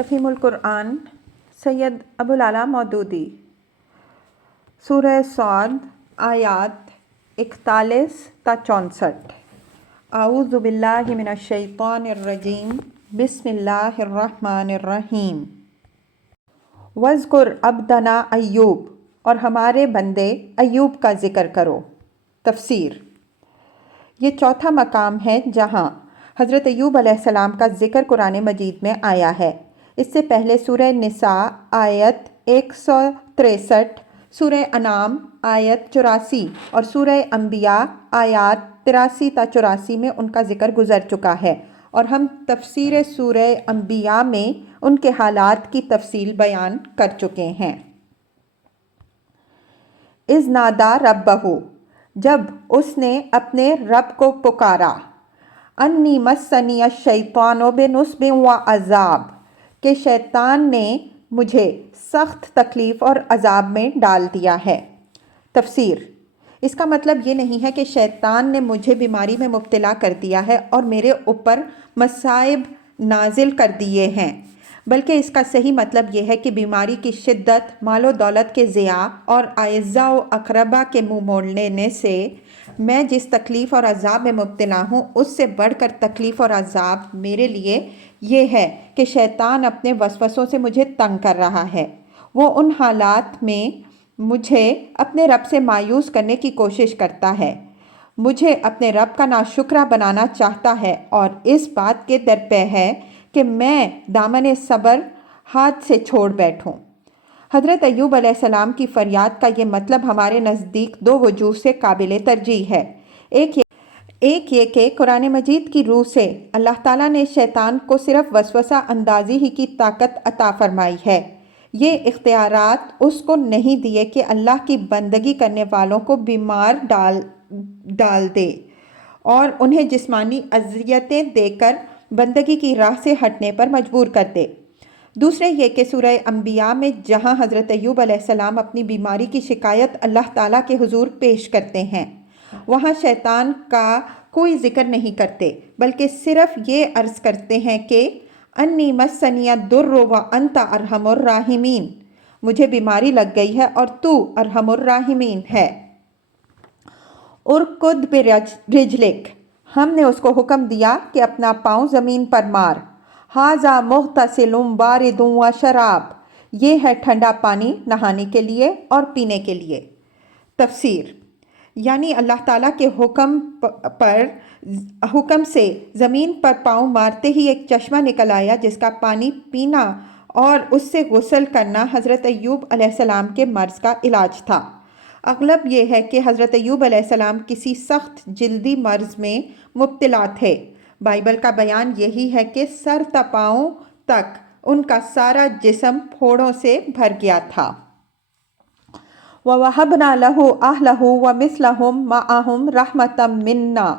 تفہیم القرآن سید ابوالعلا مودودی سورہ صاد آیات 41 تا 64۔ اعوذ باللہ من الشیطان الرجیم بسم اللہ الرحمن الرحیم۔ وَاذْكُرْ عَبْدَنَا ایوب، اور ہمارے بندے ایوب کا ذکر کرو۔ تفسیر۔ یہ چوتھا مقام ہے جہاں حضرت ایوب علیہ السلام کا ذکر قرآن مجید میں آیا ہے۔ اس سے پہلے سورہ نساء آیت 163، سورہ انعام آیت 84 اور سورہ انبیاء آیات 83 تا 84 میں ان کا ذکر گزر چکا ہے، اور ہم تفسیر سورہ انبیاء میں ان کے حالات کی تفصیل بیان کر چکے ہیں۔ اذ نادا ربہ، جب اس نے اپنے رب کو پکارا، انی مسنی الشیطان بنصب وعذاب، کہ شیطان نے مجھے سخت تکلیف اور عذاب میں ڈال دیا ہے۔ تفسیر۔ اس کا مطلب یہ نہیں ہے کہ شیطان نے مجھے بیماری میں مبتلا کر دیا ہے اور میرے اوپر مصائب نازل کر دیے ہیں، بلکہ اس کا صحیح مطلب یہ ہے کہ بیماری کی شدت، مال و دولت کے ضیاع اور اعزاء و اقربا کے منہ موڑ لینے سے میں جس تکلیف اور عذاب میں مبتلا ہوں، اس سے بڑھ کر تکلیف اور عذاب میرے لیے یہ ہے کہ شیطان اپنے وسوسوں سے مجھے تنگ کر رہا ہے۔ وہ ان حالات میں مجھے اپنے رب سے مایوس کرنے کی کوشش کرتا ہے، مجھے اپنے رب کا ناشکرہ بنانا چاہتا ہے، اور اس بات کے درپے ہے کہ میں دامن صبر ہاتھ سے چھوڑ بیٹھوں۔ حضرت ایوب علیہ السلام کی فریاد کا یہ مطلب ہمارے نزدیک دو وجوہ سے قابل ترجیح ہے۔ ایک یہ کہ قرآن مجید کی روح سے اللہ تعالیٰ نے شیطان کو صرف وسوسہ اندازی ہی کی طاقت عطا فرمائی ہے، یہ اختیارات اس کو نہیں دیے کہ اللہ کی بندگی کرنے والوں کو بیمار ڈال دے اور انہیں جسمانی اذیتیں دے کر بندگی کی راہ سے ہٹنے پر مجبور کر دے۔ دوسرے یہ کہ سورہ انبیاء میں جہاں حضرت ایوب علیہ السلام اپنی بیماری کی شکایت اللہ تعالیٰ کے حضور پیش کرتے ہیں، وہاں شیطان کا کوئی ذکر نہیں کرتے، بلکہ صرف یہ عرض کرتے ہیں کہ انی مسنی الضر وانت ارحم الراحمین، مجھے بیماری لگ گئی ہے اور تو ارحم الراحمین ہے۔ ارکض برجلک، ہم نے اس کو حکم دیا کہ اپنا پاؤں زمین پر مار۔ ھذا مغتسل بارد وشراب، یہ ہے ٹھنڈا پانی نہانے کے لیے اور پینے کے لیے۔ تفسیر۔ یعنی اللہ تعالیٰ کے حکم سے زمین پر پاؤں مارتے ہی ایک چشمہ نکل آیا جس کا پانی پینا اور اس سے غسل کرنا حضرت ایوب علیہ السلام کے مرض کا علاج تھا۔ اغلب یہ ہے کہ حضرت ایوب علیہ السلام کسی سخت جلدی مرض میں مبتلا تھے۔ بائبل کا بیان یہی ہے کہ سر تا پاؤں تک ان کا سارا جسم پھوڑوں سے بھر گیا تھا۔ وَوَهَبْنَا لَهُ أَهْلَهُ وَمِثْلَهُمْ مَعَهُمْ رَحْمَةً مِنَّا،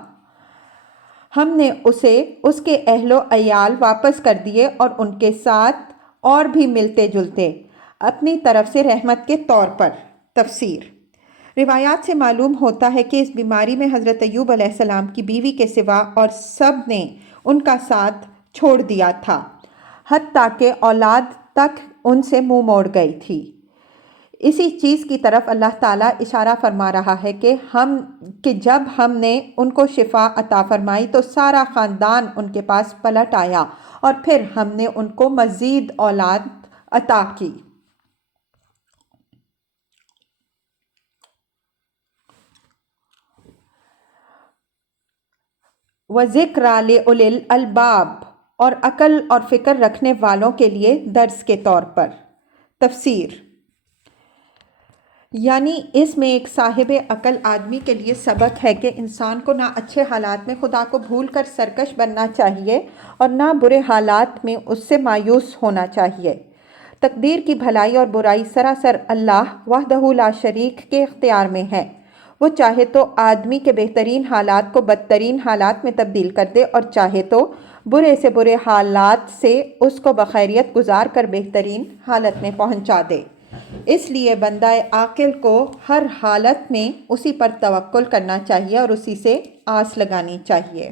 ہم نے اسے اس کے اہل و عیال واپس کر دیے اور ان کے ساتھ اور بھی ملتے جلتے اپنی طرف سے رحمت کے طور پر۔ تفسیر۔ روایات سے معلوم ہوتا ہے کہ اس بیماری میں حضرت ایوب علیہ السلام کی بیوی کے سوا اور سب نے ان کا ساتھ چھوڑ دیا تھا، حتیٰ کہ اولاد تک ان سے منہ موڑ گئی تھی۔ اسی چیز کی طرف اللہ تعالیٰ اشارہ فرما رہا ہے کہ جب ہم نے ان کو شفا عطا فرمائی تو سارا خاندان ان کے پاس پلٹ آیا اور پھر ہم نے ان کو مزید اولاد عطا کی۔ وَذِكْرَىٰ لِأُولِي الْأَلْبَابِ، اور عقل اور فکر رکھنے والوں کے لیے درس کے طور پر۔ تفسیر۔ یعنی اس میں ایک صاحب عقل آدمی کے لیے سبق ہے کہ انسان کو نہ اچھے حالات میں خدا کو بھول کر سرکش بننا چاہیے اور نہ برے حالات میں اس سے مایوس ہونا چاہیے۔ تقدیر کی بھلائی اور برائی سراسر اللہ وحدہ لا شریک کے اختیار میں ہے۔ وہ چاہے تو آدمی کے بہترین حالات کو بدترین حالات میں تبدیل کر دے اور چاہے تو برے سے برے حالات سے اس کو بخیریت گزار کر بہترین حالت میں پہنچا دے۔ اس لیے بندہ عاقل کو ہر حالت میں اسی پر توکل کرنا چاہیے اور اسی سے آس لگانی چاہیے۔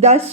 10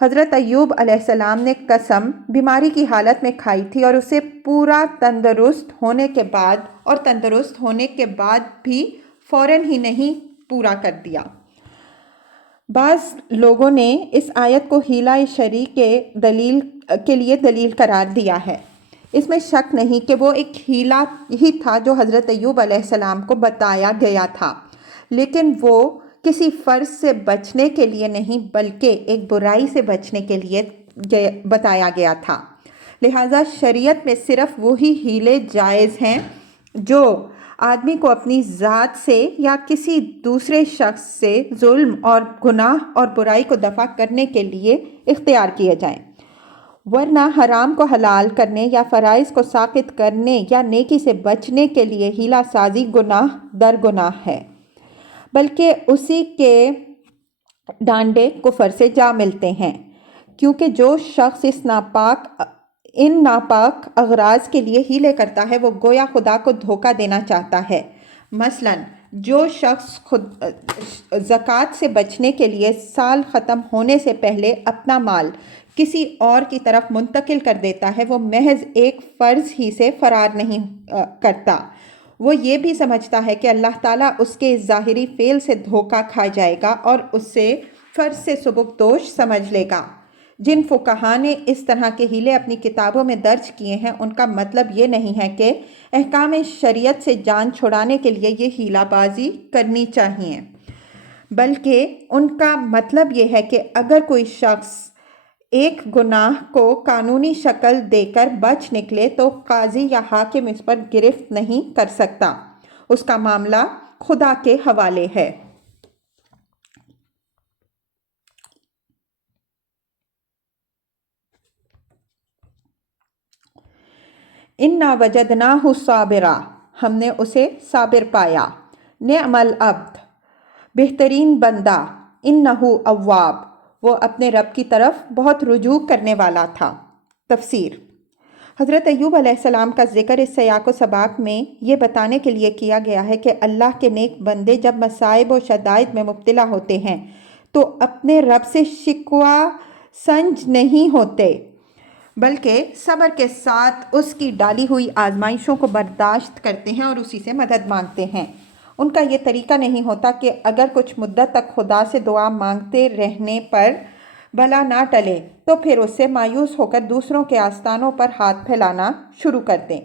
حضرت ایوب علیہ السلام نے قسم بیماری کی حالت میں کھائی تھی اور اسے پورا تندرست ہونے کے بعد بھی فوراً ہی نہیں پورا کر دیا۔ بعض لوگوں نے اس آیت کو حیلہ شرعی کے لیے دلیل قرار دیا ہے۔ اس میں شک نہیں کہ وہ ایک حیلہ ہی تھا جو حضرت ایوب علیہ السلام کو بتایا گیا تھا، لیکن وہ کسی فرض سے بچنے کے لیے نہیں بلکہ ایک برائی سے بچنے کے لیے بتایا گیا تھا۔ لہٰذا شریعت میں صرف وہی حیلے جائز ہیں جو آدمی کو اپنی ذات سے یا کسی دوسرے شخص سے ظلم اور گناہ اور برائی کو دفع کرنے کے لیے اختیار کیے جائیں، ورنہ حرام کو حلال کرنے یا فرائض کو ساقط کرنے یا نیکی سے بچنے کے لیے حیلہ سازی گناہ در گناہ ہے، بلکہ اسی کے ڈانڈے کفر سے جا ملتے ہیں، کیونکہ جو شخص ان ناپاک اغراض کے لیے حیلے کرتا ہے وہ گویا خدا کو دھوکہ دینا چاہتا ہے۔ مثلاً جو شخص زکوٰۃ سے بچنے کے لیے سال ختم ہونے سے پہلے اپنا مال کسی اور کی طرف منتقل کر دیتا ہے وہ محض ایک فرض ہی سے فرار نہیں کرتا، وہ یہ بھی سمجھتا ہے کہ اللہ تعالیٰ اس کے ظاہری فعل سے دھوکہ کھا جائے گا اور اسے فرض سے سبکدوش سمجھ لے گا۔ جن فقہا نے اس طرح کے حیلے اپنی کتابوں میں درج کیے ہیں ان کا مطلب یہ نہیں ہے کہ احکام شریعت سے جان چھڑانے کے لیے یہ حیلہ بازی کرنی چاہیے، بلکہ ان کا مطلب یہ ہے کہ اگر کوئی شخص ایک گناہ کو قانونی شکل دے کر بچ نکلے تو قاضی یا حاکم اس پر گرفت نہیں کر سکتا، اس کا معاملہ خدا کے حوالے ہے۔ اِنَّا وَجَدْنَاهُ صَابِرًا، ہم نے اسے صابر پایا، نعم العبد، بہترین بندہ، اِنَّهُ اواب، وہ اپنے رب کی طرف بہت رجوع کرنے والا تھا۔ تفسیر: حضرت ایوب علیہ السلام کا ذکر اس سیاق و سباق میں یہ بتانے کے لیے کیا گیا ہے کہ اللہ کے نیک بندے جب مصائب و شدائد میں مبتلا ہوتے ہیں تو اپنے رب سے شکوہ سنج نہیں ہوتے، بلکہ صبر کے ساتھ اس کی ڈالی ہوئی آزمائشوں کو برداشت کرتے ہیں اور اسی سے مدد مانگتے ہیں۔ ان کا یہ طریقہ نہیں ہوتا کہ اگر کچھ مدت تک خدا سے دعا مانگتے رہنے پر بلا نہ ٹلے تو پھر اس سے مایوس ہو کر دوسروں کے آستانوں پر ہاتھ پھیلانا شروع کر دیں،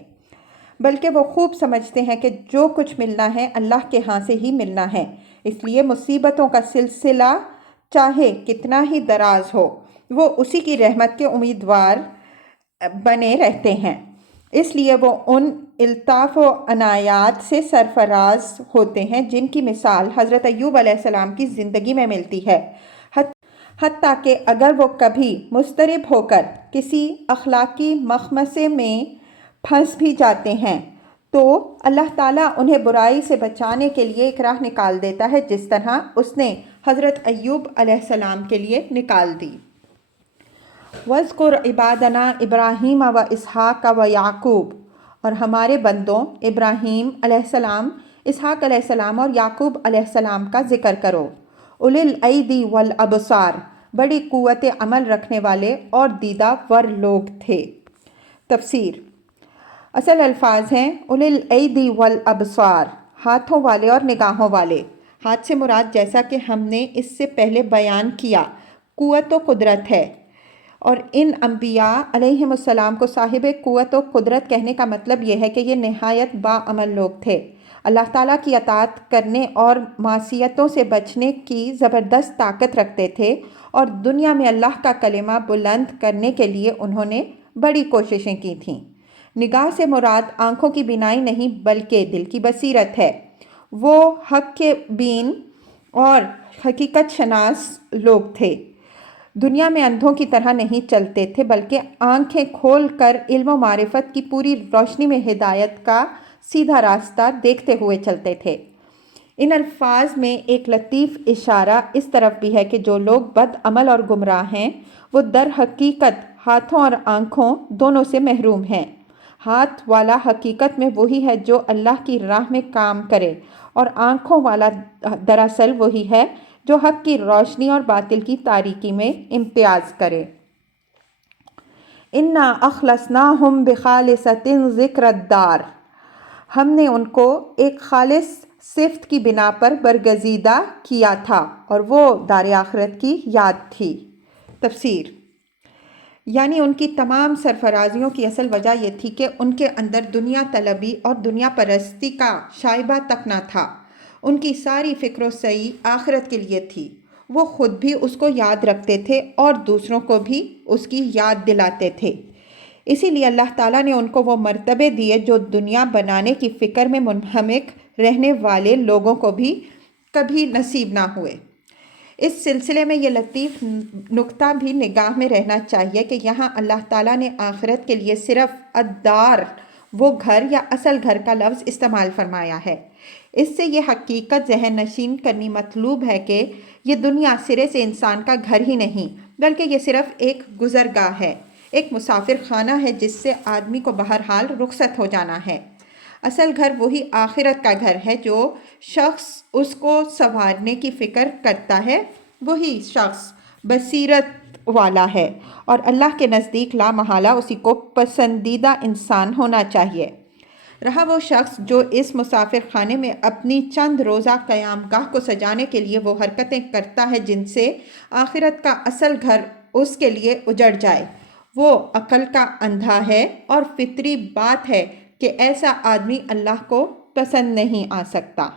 بلکہ وہ خوب سمجھتے ہیں کہ جو کچھ ملنا ہے اللہ کے ہاں سے ہی ملنا ہے، اس لیے مصیبتوں کا سلسلہ چاہے کتنا ہی دراز ہو وہ اسی کی رحمت کے امیدوار بنے رہتے ہیں، اس لیے وہ ان الطاف و عنایات سے سرفراز ہوتے ہیں جن کی مثال حضرت ایوب علیہ السلام کی زندگی میں ملتی ہے، حتیٰ کہ اگر وہ کبھی مضطرب ہو کر کسی اخلاقی مخمصے میں پھنس بھی جاتے ہیں تو اللہ تعالیٰ انہیں برائی سے بچانے کے لیے ایک راہ نکال دیتا ہے، جس طرح اس نے حضرت ایوب علیہ السلام کے لیے نکال دی۔ وَاذْكُرْ عِبَادَنَا إِبْرَاهِيمَ وَإِسْحَاقَ وَيَعْقُوبَ، اور ہمارے بندوں ابراہیم علیہ السلام، اسحاق علیہ السلام اور یعقوب علیہ السلام کا ذکر کرو۔ اُولِي الْأَيْدِي وَالْأَبْصَارِ، بڑی قوت عمل رکھنے والے اور دیدہ ور لوگ تھے۔ تفسیر: اصل الفاظ ہیں اُولِي الْأَيْدِي وَالْأَبْصَارِ، ہاتھوں والے اور نگاہوں والے۔ ہاتھ سے مراد جیسا کہ ہم نے اس سے پہلے بیان کیا قوت و قدرت ہے، اور ان انبیاء علیہم السلام کو صاحب قوت و قدرت کہنے کا مطلب یہ ہے کہ یہ نہایت باعمل لوگ تھے، اللہ تعالیٰ کی اطاعت کرنے اور معصیتوں سے بچنے کی زبردست طاقت رکھتے تھے، اور دنیا میں اللہ کا کلمہ بلند کرنے کے لیے انہوں نے بڑی کوششیں کی تھیں۔ نگاہ سے مراد آنکھوں کی بینائی نہیں بلکہ دل کی بصیرت ہے، وہ حق کے بین اور حقیقت شناس لوگ تھے، دنیا میں اندھوں کی طرح نہیں چلتے تھے بلکہ آنکھیں کھول کر علم و معرفت کی پوری روشنی میں ہدایت کا سیدھا راستہ دیکھتے ہوئے چلتے تھے۔ ان الفاظ میں ایک لطیف اشارہ اس طرف بھی ہے کہ جو لوگ بد عمل اور گمراہ ہیں وہ در حقیقت ہاتھوں اور آنکھوں دونوں سے محروم ہیں۔ ہاتھ والا حقیقت میں وہی ہے جو اللہ کی راہ میں کام کرے، اور آنکھوں والا دراصل وہی ہے جو حق کی روشنی اور باطل کی تاریکی میں امتیاز کرے۔ انا اخلصناہم بخالصۃ ذکر الدار، ہم نے ان کو ایک خالص صفت کی بنا پر برگزیدہ کیا تھا اور وہ دار آخرت کی یاد تھی۔ تفسیر: یعنی ان کی تمام سرفرازیوں کی اصل وجہ یہ تھی کہ ان کے اندر دنیا طلبی اور دنیا پرستی کا شائبہ تک نہ تھا۔ ان کی ساری فکر و سعی آخرت کے لیے تھی۔ وہ خود بھی اس کو یاد رکھتے تھے اور دوسروں کو بھی اس کی یاد دلاتے تھے۔ اسی لیے اللہ تعالیٰ نے ان کو وہ مرتبے دیے جو دنیا بنانے کی فکر میں منہمک رہنے والے لوگوں کو بھی کبھی نصیب نہ ہوئے۔ اس سلسلے میں یہ لطیف نکتہ بھی نگاہ میں رہنا چاہیے کہ یہاں اللہ تعالیٰ نے آخرت کے لیے صرف الدار، وہ گھر یا اصل گھر کا لفظ استعمال فرمایا ہے۔ اس سے یہ حقیقت ذہن نشین کرنی مطلوب ہے کہ یہ دنیا سرے سے انسان کا گھر ہی نہیں، بلکہ یہ صرف ایک گزرگاہ ہے، ایک مسافر خانہ ہے جس سے آدمی کو بہرحال رخصت ہو جانا ہے۔ اصل گھر وہی آخرت کا گھر ہے۔ جو شخص اس کو سنوارنے کی فکر کرتا ہے وہی شخص بصیرت والا ہے، اور اللہ کے نزدیک لا محالہ اسی کو پسندیدہ انسان ہونا چاہیے۔ رہا وہ شخص جو اس مسافر خانے میں اپنی چند روزہ قیام گاہ کو سجانے کے لیے وہ حرکتیں کرتا ہے جن سے آخرت کا اصل گھر اس کے لیے اجڑ جائے، وہ عقل کا اندھا ہے، اور فطری بات ہے کہ ایسا آدمی اللہ کو پسند نہیں آ سکتا۔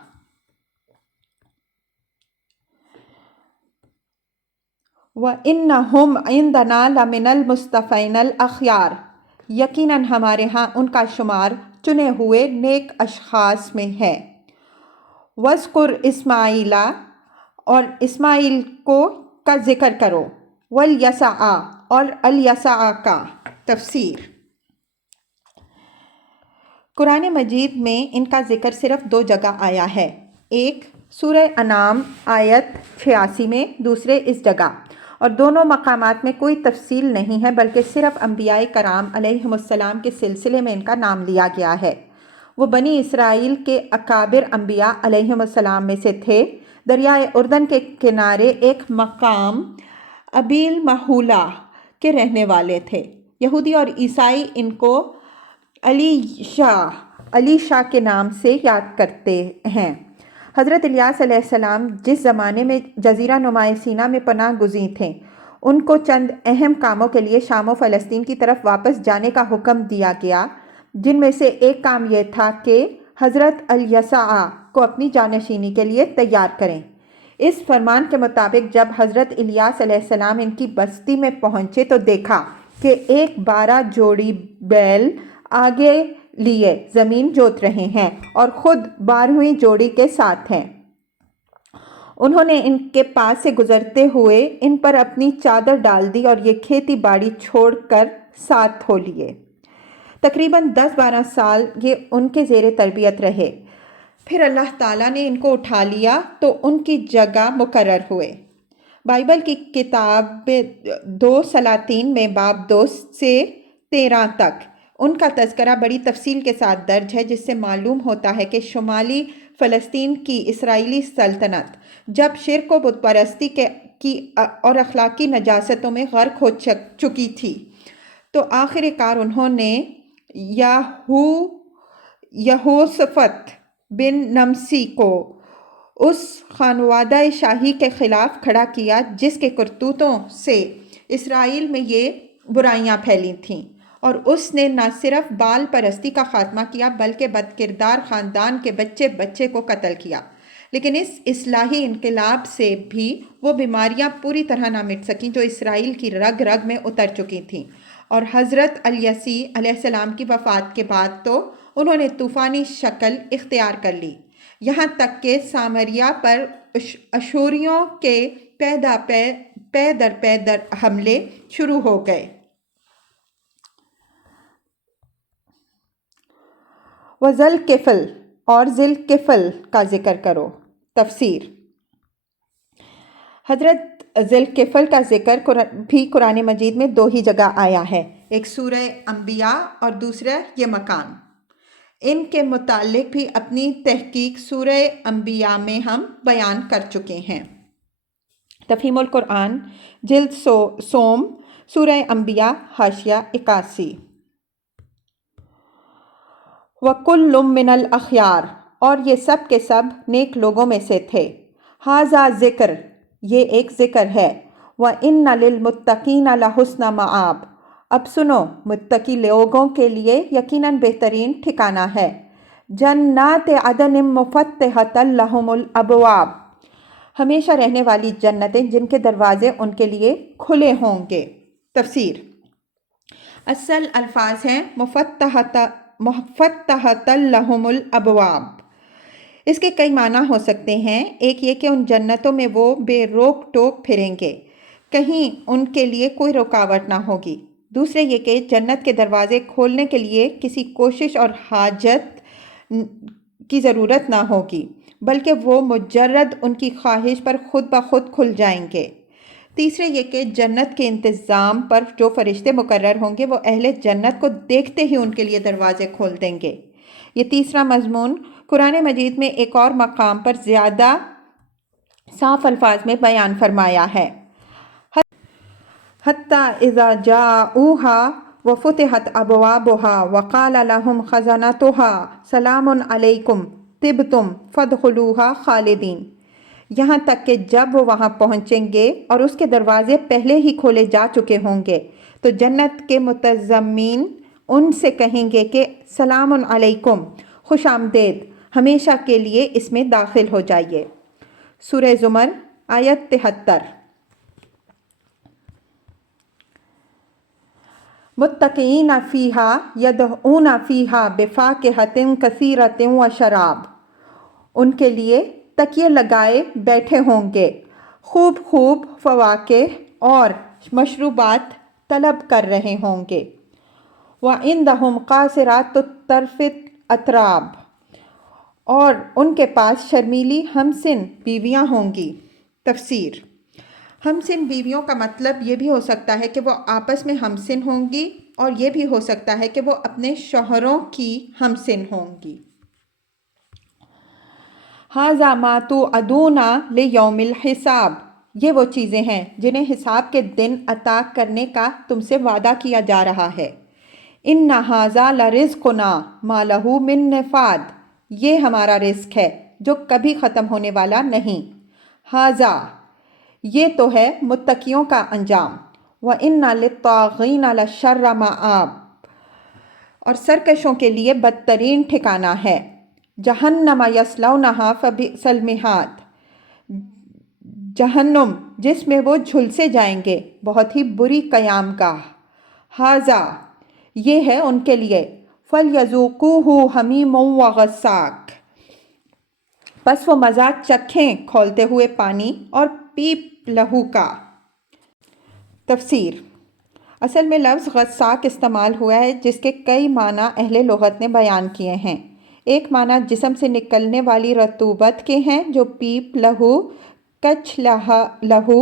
وَإِنَّهُمْ عِندَنَا لَمِنَ الْمُصْطَفَيْنَ الْأَخْيَارِ، یقیناً ہمارے ہاں ان کا شمار چنے ہوئے نیک اشخاص میں ہے۔ وَاذْكُرْ اسماعیل، اور اسماعیل کا ذکر کرو۔ وَالْيَسَعَ، اور الیسع کا۔ تفسیر: قرآن مجید میں ان کا ذکر صرف 2 جگہ آیا ہے، ایک سورہ انعام آیت 86 میں، دوسرے اس جگہ، اور دونوں مقامات میں کوئی تفصیل نہیں ہے بلکہ صرف انبیاء کرام علیہم السلام کے سلسلے میں ان کا نام لیا گیا ہے۔ وہ بنی اسرائیل کے اکابر انبیاء علیہم السلام میں سے تھے۔ دریائے اردن کے کنارے ایک مقام ابیل مہولہ کے رہنے والے تھے۔ یہودی اور عیسائی ان کو علی شاہ کے نام سے یاد کرتے ہیں۔ حضرت الیاس علیہ السلام جس زمانے میں جزیرہ نما سینا میں پناہ گزین تھے، ان کو چند اہم کاموں کے لیے شام و فلسطین کی طرف واپس جانے کا حکم دیا گیا، جن میں سے ایک کام یہ تھا کہ حضرت الیسع کو اپنی جانشینی کے لیے تیار کریں۔ اس فرمان کے مطابق جب حضرت الیاس علیہ السلام ان کی بستی میں پہنچے تو دیکھا کہ ایک 12 جوڑی بیل آگے لیے زمین جوت رہے ہیں اور خود 12ویں جوڑی کے ساتھ ہیں۔ انہوں نے ان کے پاس سے گزرتے ہوئے ان پر اپنی چادر ڈال دی اور یہ کھیتی باڑی چھوڑ کر ساتھ ہو لیے۔ تقریباً 10-12 سال یہ ان کے زیر تربیت رہے، پھر اللہ تعالیٰ نے ان کو اٹھا لیا تو ان کی جگہ مقرر ہوئے۔ بائبل کی کتاب 2 سلاطین میں باب 2 سے 13 تک ان کا تذکرہ بڑی تفصیل کے ساتھ درج ہے، جس سے معلوم ہوتا ہے کہ شمالی فلسطین کی اسرائیلی سلطنت جب شرک و بت پرستی کی اور اخلاقی نجاستوں میں غرق ہو چکی تھی تو آخر کار انہوں نے یہوشافط بن نمسی کو اس خانوادہ شاہی کے خلاف کھڑا کیا جس کے کرتوتوں سے اسرائیل میں یہ برائیاں پھیلی تھیں، اور اس نے نہ صرف بال پرستی کا خاتمہ کیا بلکہ بد کردار خاندان کے بچے بچے کو قتل کیا۔ لیکن اس اصلاحی انقلاب سے بھی وہ بیماریاں پوری طرح نہ مٹ سکیں جو اسرائیل کی رگ رگ میں اتر چکی تھیں، اور حضرت الیسی علیہ السلام کی وفات کے بعد تو انہوں نے طوفانی شکل اختیار کر لی، یہاں تک کہ سامریا پر اشوریوں کے پے در حملے شروع ہو گئے۔ وذل کفل، اور ذل کفل کا ذکر کرو۔ تفسیر: حضرت ذل کفل کا ذکر بھی قرآن مجید میں 2 ہی جگہ آیا ہے، ایک سورہ انبیاء اور دوسرا یہ مکان۔ ان کے متعلق بھی اپنی تحقیق سورہ انبیاء میں ہم بیان کر چکے ہیں۔ تفہیم القرآن جلد سوم سورہ انبیاء حاشیہ 81۔ وَكُلٌّ مِّنَ الْأَخْيَارِ، اور یہ سب کے سب نیک لوگوں میں سے تھے۔ ھذا ذکر، یہ ایک ذکر ہے۔ وَإِنَّ لِلْمُتَّقِينَ لَحُسْنَ مَآب، اب سنو، متقی لوگوں کے لیے یقیناً بہترین ٹھکانہ ہے۔ جنات عدن مفتحۃ لہم الابواب، ہمیشہ رہنے والی جنتیں جن کے دروازے ان کے لیے کھلے ہوں گے۔ تفسیر۔ اصل الفاظ ہیں مفتحۃ لہم الابواب۔ اس کے کئی معنی ہو سکتے ہیں۔ ایک یہ کہ ان جنتوں میں وہ بے روک ٹوک پھریں گے، کہیں ان کے لیے کوئی رکاوٹ نہ ہوگی۔ دوسرے یہ کہ جنت کے دروازے کھولنے کے لیے کسی کوشش اور حاجت کی ضرورت نہ ہوگی، بلکہ وہ مجرد ان کی خواہش پر خود بخود کھل جائیں گے۔ تیسرے یہ کہ جنت کے انتظام پر جو فرشتے مقرر ہوں گے وہ اہل جنت کو دیکھتے ہی ان کے لیے دروازے کھول دیں گے۔ یہ تیسرا مضمون قرآن مجید میں ایک اور مقام پر زیادہ صاف الفاظ میں بیان فرمایا ہے۔ حَتَّى إِذَا جَاءُوهَا وَفُتِحَتْ أَبْوَابُهَا وَقَالَ لَهُمْ خَزَنَتُهَا سَلَامٌ عَلَيْكُمْ طِبْتُمْ فَادْخُلُوهَا خَالِدِينَ، یہاں تک کہ جب وہ وہاں پہنچیں گے اور اس کے دروازے پہلے ہی کھولے جا چکے ہوں گے تو جنت کے متضمین ان سے کہیں گے کہ سلام علیکم، خوش آمدید، ہمیشہ کے لیے اس میں داخل ہو جائیے۔ سورہ زمر آیت 73۔ متقین فیہا یدعون فیہا بفاکہۃ کثیرۃ وشراب، ان کے لیے تکیے لگائے بیٹھے ہوں گے، خوب خوب فواکہ اور مشروبات طلب کر رہے ہوں گے۔ وَعِندَهُمْ قَاصِرَاتُ الطَّرْفِ أَتْرَابٌ، اور ان کے پاس شرمیلی ہمسن بیویاں ہوں گی۔ تفسیر۔ ہمسن بیویوں کا مطلب یہ بھی ہو سکتا ہے کہ وہ آپس میں ہمسن ہوں گی، اور یہ بھی ہو سکتا ہے کہ وہ اپنے شوہروں کی ہمسن ہوں گی۔ ھذا ما توعدون لیوم الحساب، یہ وہ چیزیں ہیں جنہیں حساب کے دن عطا کرنے کا تم سے وعدہ کیا جا رہا ہے۔ ان ھذا لرزقنا ما لہ من نفاد، یہ ہمارا رزق ہے جو کبھی ختم ہونے والا نہیں۔ ھذا، یہ تو ہے متقیوں کا انجام۔ وَإِنَّ لِلطَّاغِينَ لَشَرَّ مَآب، اور سرکشوں کے لیے بدترین ٹھکانہ ہے۔ جہنم یصلونہا فبئس المہاد، جہنم جس میں وہ جھلسے جائیں گے، بہت ہی بری قیام گاہ۔ ھذا، یہ ہے ان کے لیے، فَلْيَذُوقُوهُ حَمِیمٌ وَغَسَّاقٌ، پس وہ مزہ چکھیں کھولتے ہوئے پانی اور پیپ لہو کا۔ تفسیر۔ اصل میں لفظ غساق استعمال ہوا ہے جس کے کئی معنی اہل لغت نے بیان کیے ہیں۔ ایک معنی جسم سے نکلنے والی رطوبت کے ہیں جو پیپ لہو، کچھ لہو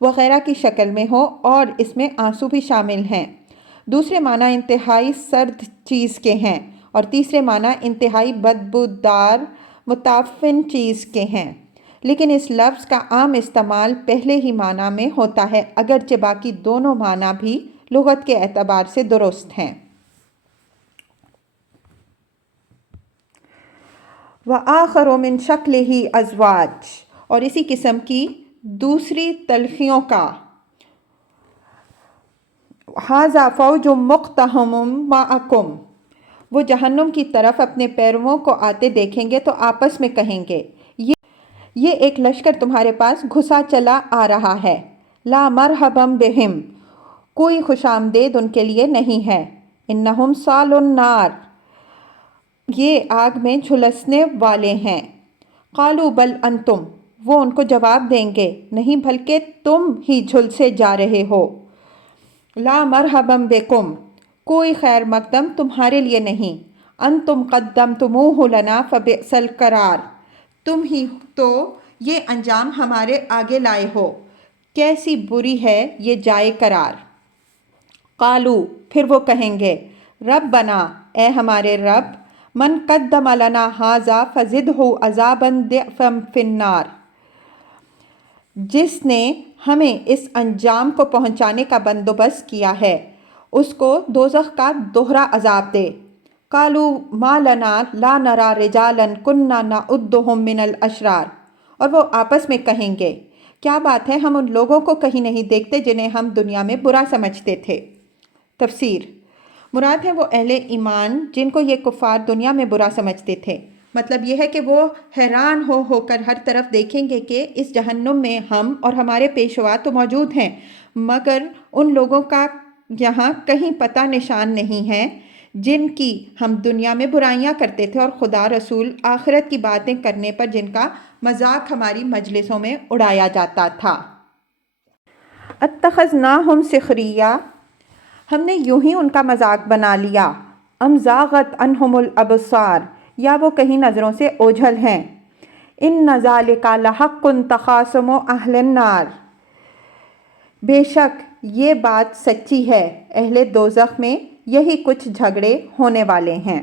وغیرہ کی شکل میں ہو اور اس میں آنسو بھی شامل ہیں۔ دوسرے معنی انتہائی سرد چیز کے ہیں، اور تیسرے معنی انتہائی بدبودار متعفن چیز کے ہیں۔ لیکن اس لفظ کا عام استعمال پہلے ہی معنی میں ہوتا ہے، اگرچہ باقی دونوں معنی بھی لغت کے اعتبار سے درست ہیں۔ وَآخَرُ مِن شَكْلِهِ أَزْوَاجٌ، اور اسی قسم کی دوسری تلخیوں کا۔ ھذا فوج مقتحم معکم، وہ جہنم کی طرف اپنے پیرووں کو آتے دیکھیں گے تو آپس میں کہیں گے، یہ ایک لشکر تمہارے پاس گھسا چلا آ رہا ہے۔ لا مرحبا بہم، کوئی خوش آمدید ان کے لیے نہیں ہے۔ انہم صالو النار، یہ آگ میں جھلسنے والے ہیں۔ قالوا بل انتم، وہ ان کو جواب دیں گے، نہیں بلکہ تم ہی جھلسے جا رہے ہو۔ لا مرحبا بکم، کوئی خیر مقدم تمہارے لیے نہیں۔ انتم قدمتموہ لنا فبئس القرار، تم ہی تو یہ انجام ہمارے آگے لائے ہو، کیسی بری ہے یہ جائے قرار۔ قالوا، پھر وہ کہیں گے، ربنا، اے ہمارے رب، من قدم لنا ھذا فزدہ عذابا ضعفا فی النار، جس نے ہمیں اس انجام کو پہنچانے کا بندوبست کیا ہے اس کو دوزخ کا دوہرا عذاب دے۔ قَالُوا مَا لَنَا لَا نَرَىٰ رِجَالًا كُنَّا نَعُدُّهُم مِّنَ الْأَشْرَارِ، اور وہ آپس میں کہیں گے کیا بات ہے ہم ان لوگوں کو کہیں نہیں دیکھتے جنہیں ہم دنیا میں برا سمجھتے تھے۔ تفسیر: مراد ہے وہ اہل ایمان جن کو یہ کفار دنیا میں برا سمجھتے تھے۔ مطلب یہ ہے کہ وہ حیران ہو کر ہر طرف دیکھیں گے کہ اس جہنم میں ہم اور ہمارے پیشوا تو موجود ہیں، مگر ان لوگوں کا یہاں کہیں پتہ نشان نہیں ہے جن کی ہم دنیا میں برائیاں کرتے تھے اور خدا رسول آخرت کی باتیں کرنے پر جن کا مذاق ہماری مجلسوں میں اڑایا جاتا تھا۔ اتخذناہم سخریہ، ہم نے یوں ہی ان کا مذاق بنا لیا۔ ام زاغت عنہم الابصار، یا وہ کہیں نظروں سے اوجھل ہیں۔ ان ذالک لحق تخاصم اہل النار، بے شک یہ بات سچی ہے، اہل دوزخ میں یہی کچھ جھگڑے ہونے والے ہیں۔